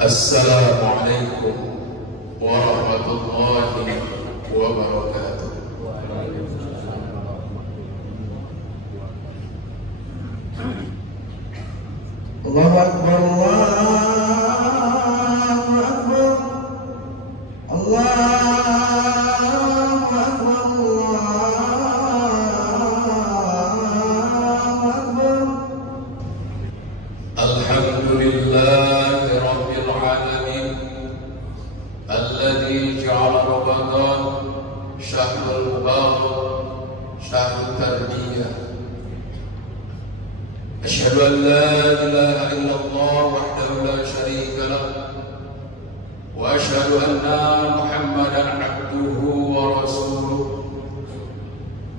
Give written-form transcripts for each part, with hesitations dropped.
Assalamualaikum warahmatullahi wabarakatuh. Allahu Akbar, Allahu Akbar, Allahu Akbar, Allahu Akbar. Alhamdulillahi Rabbil Alamin alladzi ja'ala Ramadan syahrul mubarak syahrul tarbiyah. Asyhadu an la ilaha illallah wahdahu la syarika lah wa asyhadu anna Muhammadan abduhu wa rasuluh.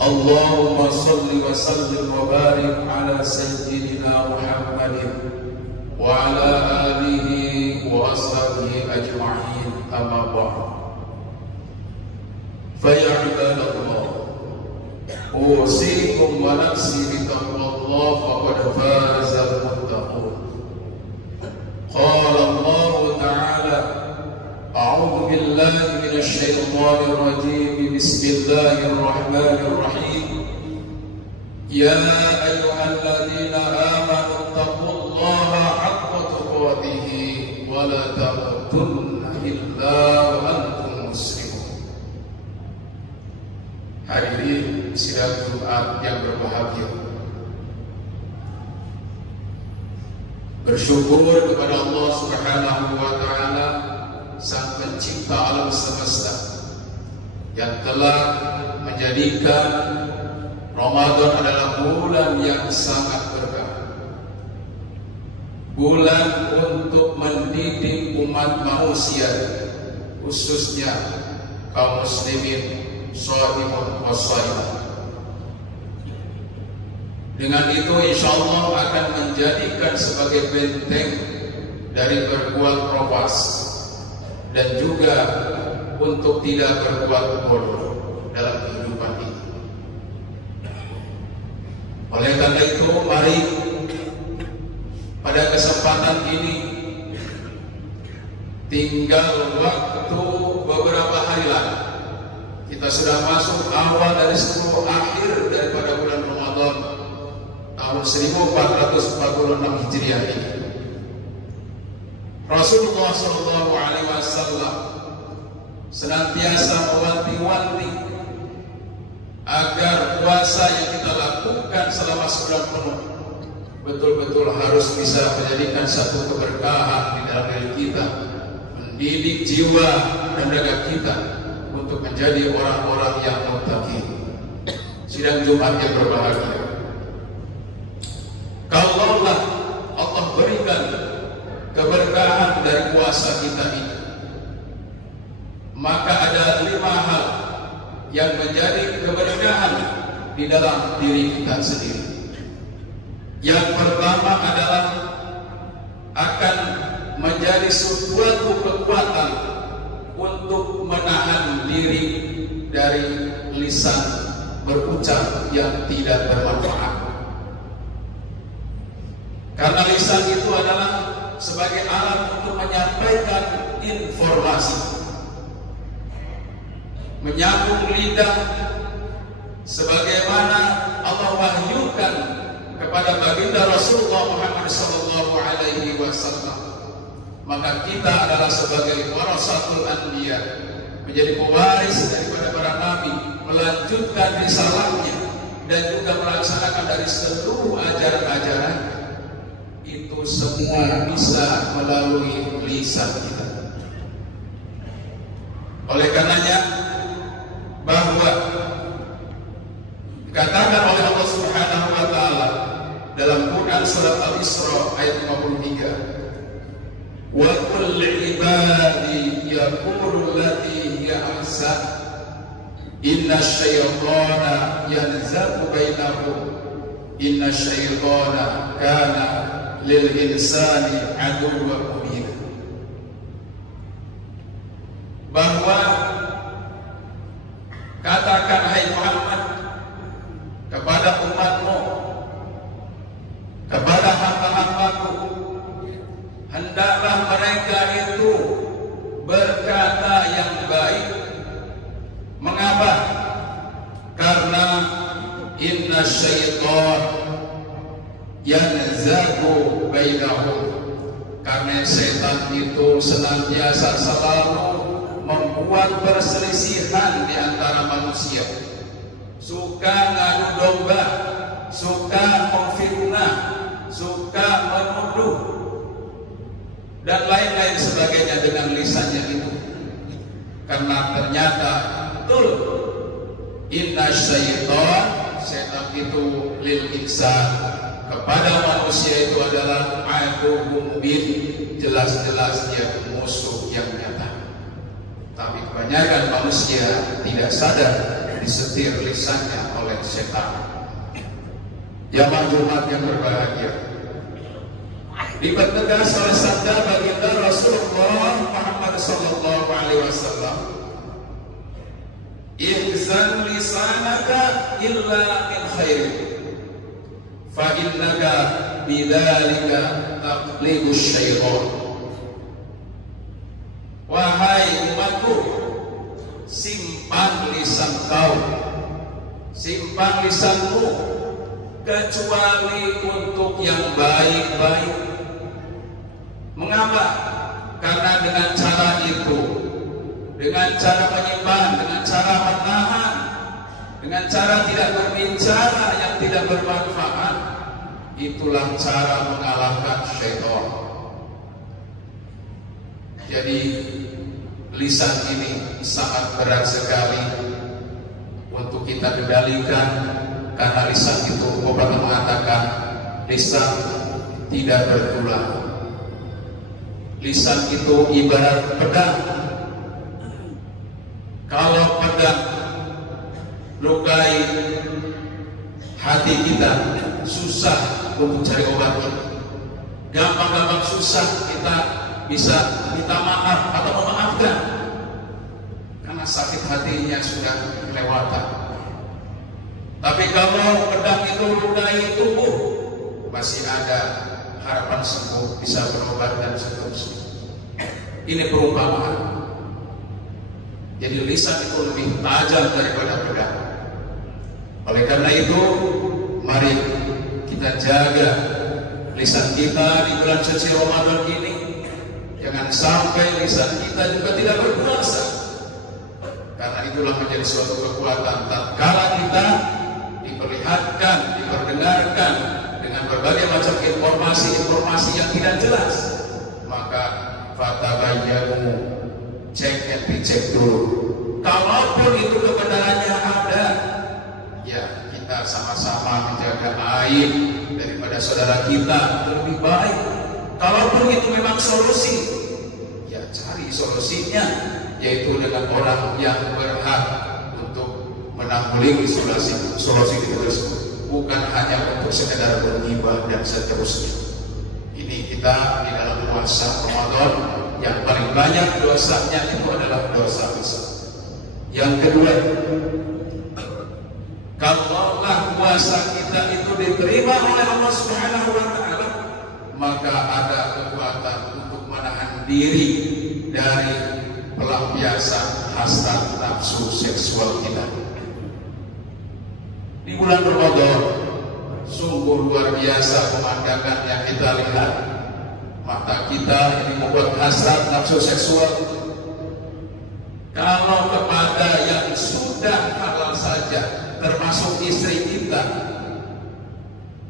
Allahumma salli wa sallim wa barik ala sayyidina Muhammadin wa ala alihi wa ashabihi ajma'in, amma ba'd. Fa ya ibadallah, usikum wa nafsi bitaqwallah faqad fazal muttaqun. Qala Allah ta'ala, a'udzu billahi minasy syaithanir rajim, bismillahir rahim. Ya ayyuhalladzina amanu taqullaha haqqa tuqatih wa la tamutunna illa wa antum muslimun. Hadirin sidang Jumat yang berbahagia, bersyukur kepada Allah Subhanahu wa taala, Sang Pencipta alam semesta, yang telah menjadikan Ramadan adalah bulan yang sangat berkah, bulan untuk mendidik umat manusia, khususnya kaum muslimin, shaimun wassaimat. Dengan itu insyaallah akan menjadikan sebagai benteng dari berbuat propas dan juga untuk tidak berbuat bodoh dalam kehidupan ini. Oleh karena itu, mari pada kesempatan ini, tinggal waktu beberapa hari lagi, kita sudah masuk awal dari 10 akhir daripada bulan Ramadan tahun 1446 Hijriah ini. Rasulullah SAW senantiasa mewanti-wanti agar puasa yang kita lakukan selama sebulan penuh betul-betul harus bisa menjadikan satu keberkahan di dalam diri kita, mendidik jiwa dan raga kita untuk menjadi orang-orang yang muttaqin. Sidang Jumat yang berbahagia, kalaulah Allah berikan keberkahan dari puasa kita ini, maka ada 5 hal yang menjadi keberkahan di dalam diri kita sendiri. Yang pertama adalah akan menjadi suatu kekuatan untuk menahan diri dari lisan berucap yang tidak bermanfaat. Karena lisan itu adalah sebagai alat untuk menyampaikan informasi, menyambung lidah, sebagaimana Allah wahyukan kepada baginda Rasulullah Muhammad SAW. Maka kita adalah sebagai warasatul anbiya, menjadi pewaris daripada para nabi, melanjutkan risalahnya dan juga melaksanakan dari seluruh ajaran-ajaran itu semua bisa melalui lisan kita. Oleh karenanya, bahwa dikatakan oleh Allah Subhanahu wa taala dalam Quran surat Al-Isra ayat 53, wa qul ibadi yaqulu allati hiya ahsan inna syaitana yanzagu bainahum inna syaitana kana lil insani aduwwan mubina. Bahwa katakan hai Muhammad kepada umatmu, kepada hamba-hambaku, hendaklah mereka bainahum, karena setan itu senantiasa selalu membuat perselisihan di antara manusia, suka ngadu domba, suka memfitnah, suka menuduh dan lain-lain sebagainya dengan lisannya itu. Karena ternyata betul, inna syaitan, setan itu lil insan, kepada manusia itu adalah aduwwum mubin, jelas-jelas dia musuh yang nyata. Tapi kebanyakan manusia tidak sadar disetir lisannya oleh setan. Jamaah Jumat yang berbahagia, dipertegas oleh sabda baginda Rasulullah Muhammad sallallahu alaihi wasallam, ihzan lisanaka illa min khairin, fa innaka bidzalika taqlibu syaitan. Wahai umatku, simpan lisan kau, simpan lisanmu, kecuali untuk yang baik-baik. Mengapa? Karena dengan cara itu, dengan cara menyimpan, dengan cara menahan, dengan cara tidak berbicara yang tidak bermanfaat, itulah cara mengalahkan syaitan. Jadi lisan ini sangat berat sekali untuk kita kendalikan, karena lisan itu Bapak mengatakan lisan tidak bertulang. Lisan itu ibarat pedang. Kalau pedang lukai hati kita, susah untuk cari obatnya. Gampang-gampang susah kita bisa minta maaf atau memaafkan, karena sakit hatinya sudah kelewatan. Tapi kalau pedang itu lukai tubuh, masih ada harapan sembuh, bisa berobat dan seterusnya. Ini perumpamaan. Jadi lisan itu lebih tajam daripada pedang. Oleh karena itu, mari kita jaga lisan kita di bulan suci Ramadan ini. Jangan sampai lisan kita juga tidak berpuasa, karena itulah menjadi suatu kekuatan tatkala kita diperlihatkan, diperdengarkan dengan berbagai macam informasi-informasi yang tidak jelas, maka fatabayyanu, cek and dicek dulu. Kalaupun itu kebenarannya ada, ya kita sama-sama menjaga aib daripada saudara kita lebih baik. Kalaupun itu memang solusi, ya cari solusinya, yaitu dengan orang yang berhak untuk menanggulangi solusi itu tersebut, bukan hanya untuk sekedar bergibah dan seterusnya. Ini kita di dalam puasa Ramadan yang paling banyak dosanya itu adalah dosa besar. Yang kedua, kalaulah puasa kita itu diterima oleh Allah Subhanahu wa Ta'ala, maka ada kekuatan untuk menahan diri dari pelampiasan hasrat nafsu seksual kita. Di bulan Ramadan sungguh luar biasa pemandangan yang kita lihat. Mata kita ini membuat hasrat nafsu seksual. Kalau kepada yang sudah halal saja, termasuk istri kita,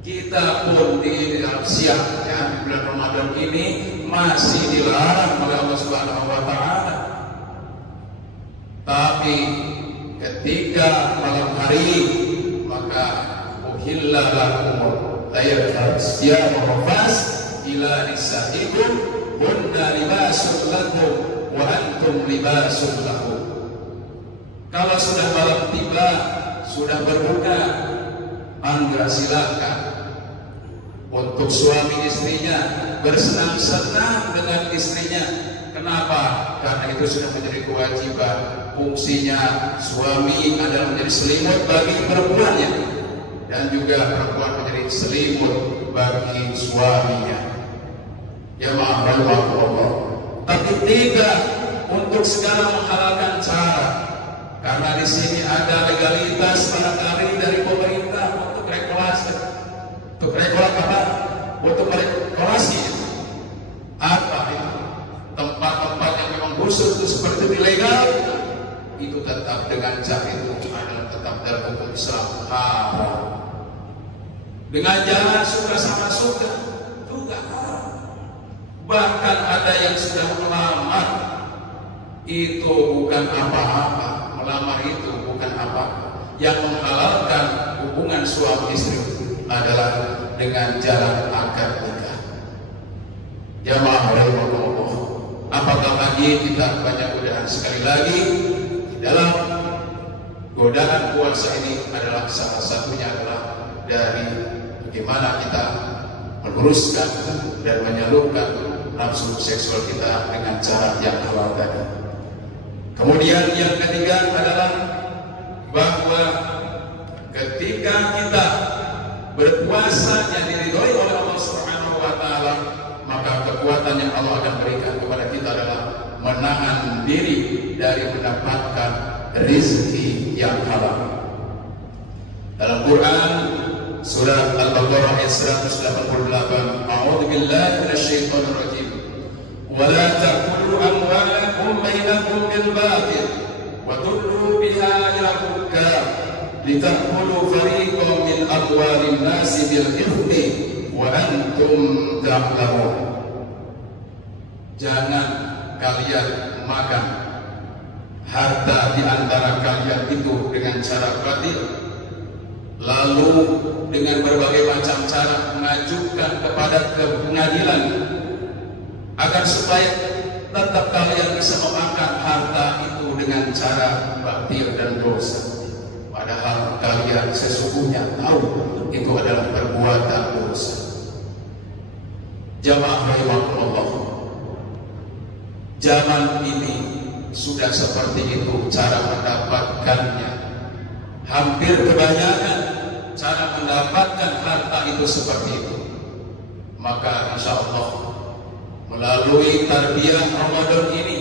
kita pun di dalam siangnya di bulan Ramadan ini masih dilarang oleh Allah Subhanahu wa Ta'ala. Tapi ketika malam hari, maka uhilla lakum laylatul rafas ila nisaikum hunna libasun lakum wa antum libasun lahum. Kalau sudah malam tiba, sudah berbuka, Anda silakan untuk suami istrinya bersenang-senang dengan istrinya. Kenapa? Karena itu sudah menjadi kewajiban. Fungsinya suami adalah menjadi selimut bagi perempuannya, dan juga perempuan menjadi selimut bagi suaminya. Ya maaf Allah. Tapi tidak untuk segala menghalalkan cara, karena di sini ada legalitas barangkali dari pemerintah untuk regulasi, untuk regulasi apa? Untuk regulasi seperti ilegal, itu tetap dengan cara itu adalah tetap dalam hukum Islam haram. Dengan jalan suka sama suka juga haram. Bahkan ada yang sudah melamar, itu bukan apa-apa. Melamar itu bukan apa-apa. Yang menghalalkan hubungan suami istri adalah dengan jalan akad nikah. Jamaah rahimakumullah, apakah lagi kita banyak-banyak sekali lagi di dalam godaan puasa ini adalah salah satunya adalah dari bagaimana kita meluruskan dan menyalurkan nafsu seksual kita dengan cara yang halal tadi. Kemudian yang ketiga adalah bahwa ketika kita berpuasa yang diridhoi oleh Allah Subhanahu wa taala, maka kekuatan yang Allah akan berikan kepada kita adalah menahan diri dari mendapatkan rezeki yang halal. Dalam Quran surah Al-Baqarah ayat 188, A'udzu billahi minasyaitonir rajim. Wa la ta'kulu amwalakum bainakum bil batil wa tudlu biha ila hukam litakulu fariqan min amwalin nasi bil ithmi wa antum ta'lamun. Jangan kalian makan harta di antara kalian itu dengan cara batil, lalu dengan berbagai macam cara mengajukan kepada pengadilan agar supaya tetap kalian bisa memakan harta itu dengan cara batil dan dosa, padahal kalian sesungguhnya tahu itu adalah perbuatan dosa. Jamaah rahimakumullah, zaman ini sudah seperti itu cara mendapatkannya. Hampir kebanyakan cara mendapatkan harta itu seperti itu. Maka insya Allah melalui tarbiyah Ramadan ini,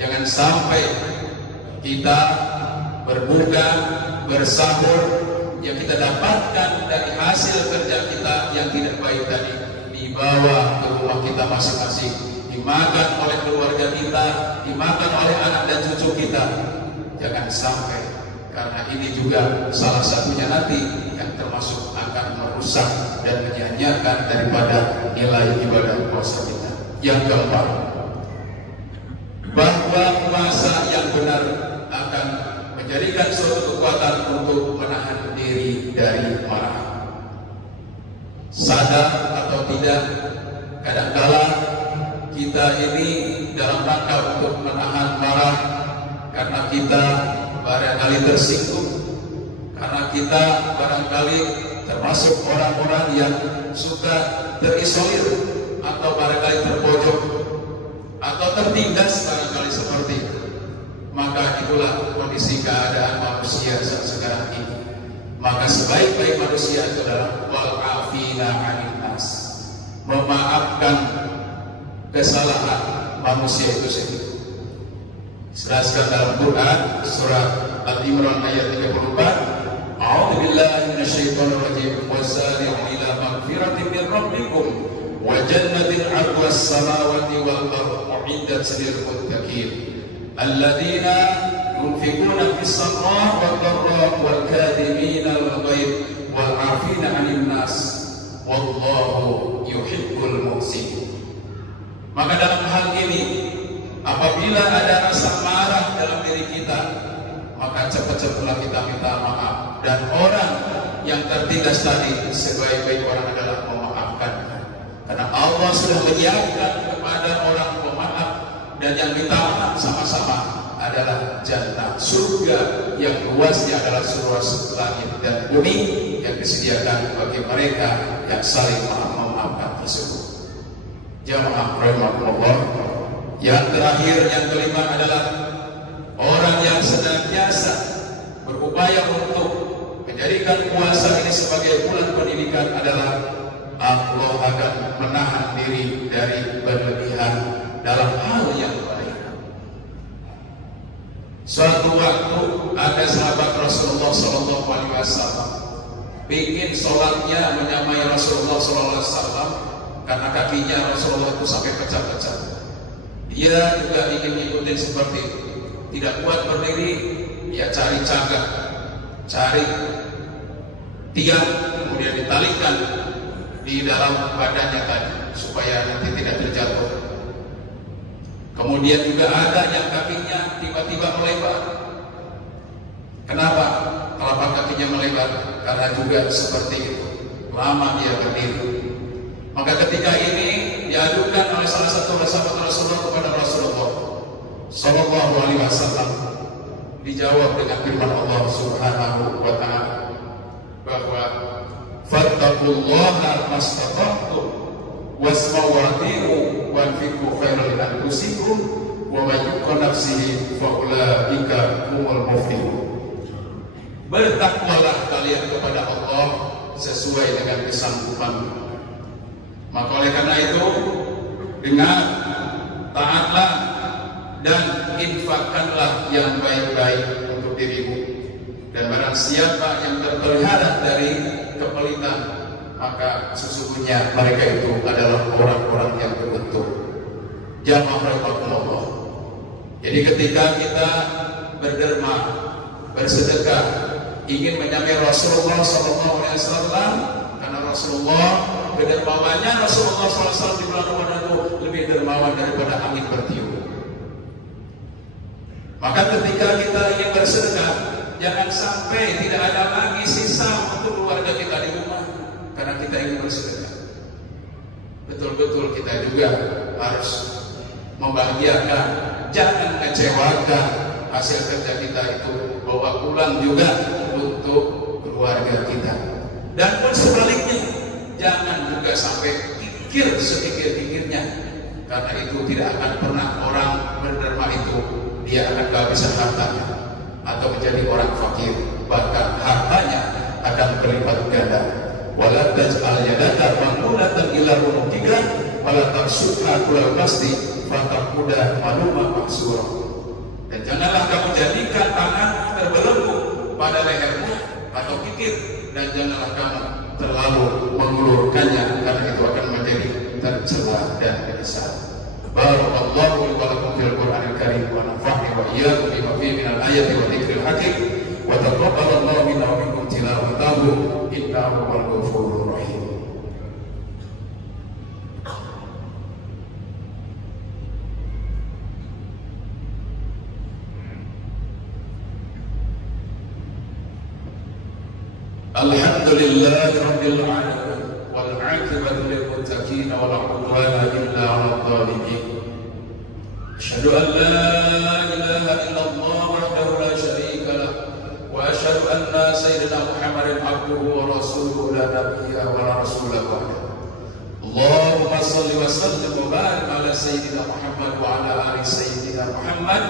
jangan sampai kita berbuka, bersahur yang kita dapatkan dari hasil kerja kita yang tidak baik tadi dibawa ke rumah kita masing-masing, dimakan oleh keluarga kita, dimakan oleh anak dan cucu kita. Jangan sampai, karena ini juga salah satunya nanti yang termasuk akan merusak dan menyanyiakan daripada nilai ibadah puasa kita. Yang keempat, bahwa puasa yang benar akan menjadikan suatu kekuatan untuk menahan diri dari marah. Sadar atau tidak, kadang-kala kita ini dalam rangka untuk menahan marah karena kita barangkali tersinggung, karena kita barangkali termasuk orang-orang yang suka terisolir atau barangkali terpojok atau tertindas barangkali seperti itu. Maka itulah kondisi keadaan manusia saat sekarang ini. Maka sebaik-baik manusia itu adalah wal afina 'anil nas, memaafkan kesalahan manusia itu sendiri. Jelaskan dalam Quran surat Al-Imran ayat 34, A'udzu billahi minasyaitonir rajim, wasari'u ila magfiratin min rabbikum wa jannatin 'arduha as-samawati wal ardu u'iddat lil muttaqin alladziina yunfiquna fis sarra'i wad dharra'i wal kadhimina al-ghayz wal 'afina 'anil nas wallahu yuhibbul muhsinin. Maka dalam hal ini, apabila ada rasa marah dalam diri kita, maka cepat-cepatlah kita minta maaf. Dan orang yang tertindas tadi, sebaik-baik orang adalah memaafkan. Karena Allah sudah menyiapkan kepada orang pemaaf dan yang minta maaf sama-sama adalah jannah, surga yang luasnya adalah seluas langit dan bumi yang disediakan bagi mereka yang saling memaafkan tersebut. Jamaah rahimakumullah. Yang terakhir, yang kelima adalah orang yang senantiasa berupaya untuk menjadikan puasa ini sebagai bulan pendidikan adalah Allah akan menahan diri dari berlebihan dalam hal yang baik. Suatu waktu ada sahabat Rasulullah SAW ingin sholatnya menyamai Rasulullah SAW karena kakinya Rasulullah itu sampai pecah-pecah. Dia juga ingin mengikuti seperti itu. Tidak kuat berdiri, dia cari cagak, cari tiang, kemudian ditalikan di dalam badannya tadi supaya nanti tidak terjatuh. Kemudian juga ada yang kakinya tiba-tiba melebar. Kenapa telapak kakinya melebar? Karena juga seperti itu, lama dia berdiri. Maka ketika ini diadukan oleh salah satu sahabat Rasulullah kepada Rasulullah Sallallahu Alaihi Wasallam, dijawab dengan firman Allah Subhanahu Wa Taala bahwa fattaqullaha mastata'tum wasma'u wa'ti'u wanfiqu khairan li anfusikum wa man yuqqa nafsihi fa ulaika humul muflihun. Bertakwalah kalian kepada Allah sesuai dengan kesanggupan. Maka oleh karena itu, dengan taatlah dan infakkanlah yang baik-baik untuk dirimu. Dan barang siapa yang terpelihara dari kepelitan, maka sesungguhnya mereka itu adalah orang-orang yang beruntung. Jamaah rahimakumullah. Jadi ketika kita berderma, bersedekah, ingin menyamai Rasulullah SAW, karena Rasulullah kedermawannya Rasulullah SAW di bulan Ramadan itu lebih dermawan daripada angin bertiup. Maka ketika kita ingin bersedekah, jangan sampai tidak ada lagi sisa untuk keluarga kita di rumah karena kita ingin bersedekah. Betul-betul kita juga harus membahagiakan, jangan kecewakan hasil kerja kita itu, bawa pulang juga untuk keluarga kita. Dan pun sebaliknya, jangan juga sampai pikir sepikir-pikirnya, karena itu tidak akan pernah orang berderma itu dia akan kehabisan hartanya atau menjadi orang fakir, bahkan hartanya akan berlipat ganda. Wala taj'al yadaka maghlulatan ila unukika wala tabsutha kullal basti fataquda maluma mahsura. Dan janganlah kamu jadikan tangan terbelenggu pada lehermu atau kikir, dan janganlah kamu terlalu mengulurkannya, karena itu akan menjadi tercela dan menyesal. Barakallahu li wa lakum fil Qur'anil Karim wa nafa'ani wa iyyakum bima fihi minal ayati wa dzikril hakim wa taqabbalallahu minna wa minkum tilawatahu innahu huwal ghafurur rahim. Alhamdulillahi rabbil alamin wal 'aqibatu lil muttaqin wa la 'udwana illa 'alal zalimin. Asyhadu an la ilaha illallah wahdahu la syarika lah wa asyhadu anna sayyidina Muhammadan abduhu wa rasuluhu la nabiyya wa la rasula ba'dahu. Allahumma shalli wa sallim wa barik ala sayyidina Muhammad wa ala ali sayyidina Muhammad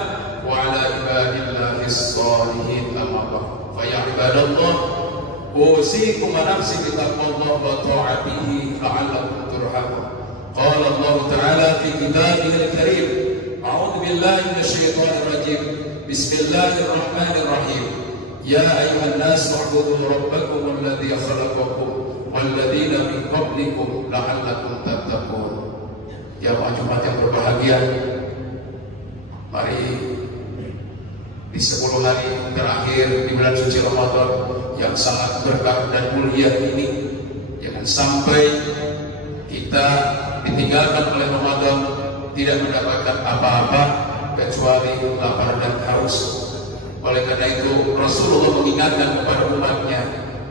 wa ala ibadillahis shalihin amma ba'd. Fa ya ibadallah, usikum wa nafsi bitaqwallahi wa ta'atihi la'allakum turhamun. Qala Allah Ta'ala fi kitabihil karim, a'udzu billahi minasyaitonir rajim. Bismillahirrahmanirrahim. Ya ayyuhan nas u'budu rabbakum alladzi khalaqakum walladzina min qablikum la'allakum tattaqun. Jamaah Jumat yang berbahagia, mari di 10 hari terakhir di bulan suci Ramadan yang sangat berkah dan mulia ini, jangan sampai kita ditinggalkan oleh Ramadan tidak mendapatkan apa-apa kecuali lapar dan haus. Oleh karena itu Rasulullah mengingatkan kepada umatnya,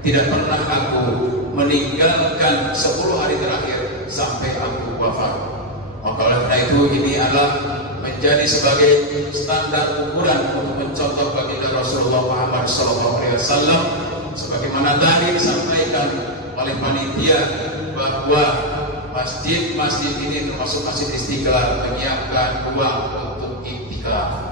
tidak pernah aku meninggalkan 10 hari terakhir sampai aku wafat. Maka oleh karena itu ini adalah menjadi sebagai standar ukuran untuk mencontoh baginda Rasulullah Muhammad SAW, sebagaimana tadi disampaikan oleh panitia bahwa masjid-masjid ini termasuk Masjid Istiqlal menyiapkan ruang untuk iktikaf,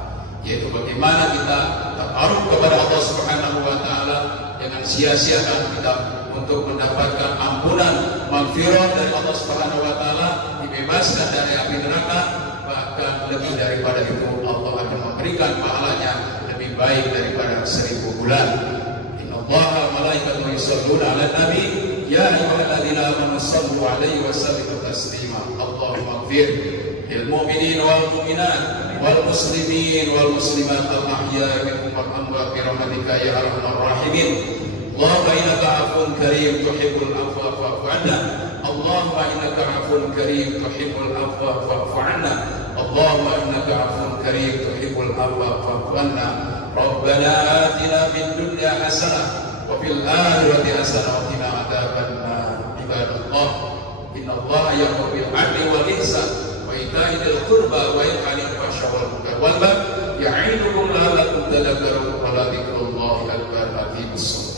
yaitu bagaimana kita takarub kepada Allah Subhanahu wa Ta'ala, jangan sia-siakan kita untuk mendapatkan ampunan maghfirah dari Allah Subhanahu wa Ta'ala, dibebaskan dari api neraka, bahkan lebih daripada itu Allah akan memberikan pahalanya lebih baik daripada 1000 bulan. Innallaha wa malaikatahu yusholluna 'alan nabi ya ayyuhalladzina amanu shallu 'alaihi wa sallimu taslima. Allahumma ighfir المؤمنين والمؤمنات والمسلمين والمسلمات الأحياء منهم والأموات برحمتك يا أرحم الراحمين. اللهم إنك عفو كريم تحب العفو فاعف عنا. اللهم إنك عفو كريم تحب العفو فاعف عنا. اللهم إنك عفو كريم تحب العفو فاعف عنا. ربنا آتنا في الدنيا حسنة وفي الآخرة حسنة وقنا عذاب النار. عباد الله إن الله يأمر بالعدل والإحسان وإيتاء ذي القربى وينهى عن الفحشاء والمنكر والبغي يعظكم لعلكم تذكرون ولذكر الله أكبر. أقيموا الصلاة.